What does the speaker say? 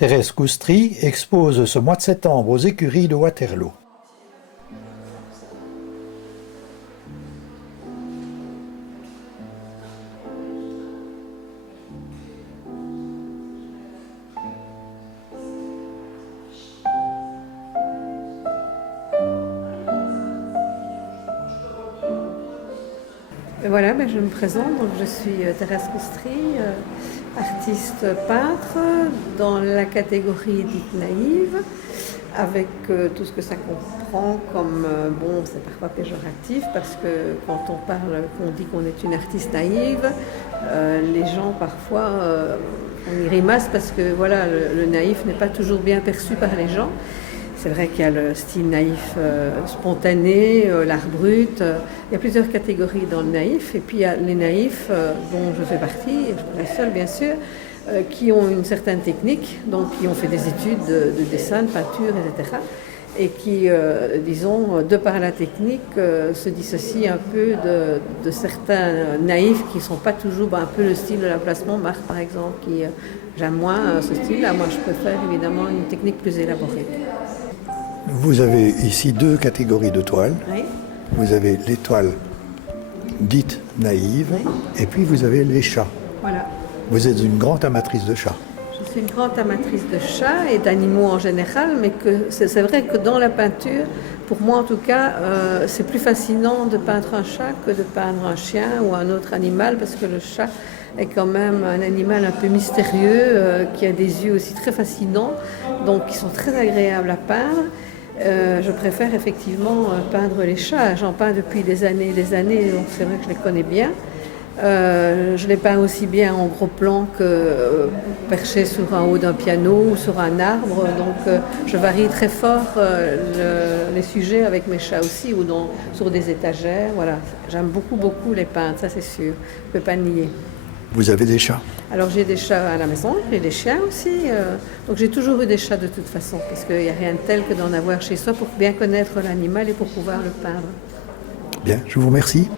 Thérèse Coustry expose ce mois de septembre aux écuries de Waterloo. Et voilà, je me présente, donc je suis Thérèse Coustry, artiste peintre dans la catégorie dite naïve, avec tout ce que ça comprend comme, c'est parfois péjoratif, parce que quand qu'on dit qu'on est une artiste naïve, les gens parfois, on y grimace parce que voilà, le naïf n'est pas toujours bien perçu par les gens. C'est vrai qu'il y a le style naïf spontané, l'art brut. Il y a plusieurs catégories dans le naïf. Et puis il y a les naïfs dont je fais partie, et je suis la seule bien sûr, qui ont une certaine technique, donc qui ont fait des études de dessin, de peinture, etc. Et qui, disons, de par la technique, se dissocient un peu de certains naïfs qui ne sont pas toujours un peu le style de la Place Montmartre, par exemple, qui j'aime moins ce style-là. Moi, je préfère évidemment une technique plus élaborée. Vous avez ici deux catégories de toiles. Oui. Vous avez les toiles dites naïves, Oui. Et puis vous avez les chats. Voilà. Vous êtes une grande amatrice de chats. Je suis une grande amatrice de chats et d'animaux en général, mais c'est vrai que dans la peinture, pour moi en tout cas, c'est plus fascinant de peindre un chat que de peindre un chien ou un autre animal, parce que le chat est quand même un animal un peu mystérieux, qui a des yeux aussi très fascinants, donc qui sont très agréables à peindre. Je préfère effectivement peindre les chats. J'en peins depuis des années, donc c'est vrai que je les connais bien. Je les peins aussi bien en gros plan que perché sur un haut d'un piano ou sur un arbre. Donc je varie très fort les sujets avec mes chats aussi, ou sur des étagères. Voilà. J'aime beaucoup les peindre, ça c'est sûr. Je ne peux pas nier. Vous avez des chats? Alors j'ai des chats à la maison, j'ai des chiens aussi. Donc j'ai toujours eu des chats de toute façon, parce qu'il n'y a rien de tel que d'en avoir chez soi pour bien connaître l'animal et pour pouvoir le peindre. Bien, je vous remercie.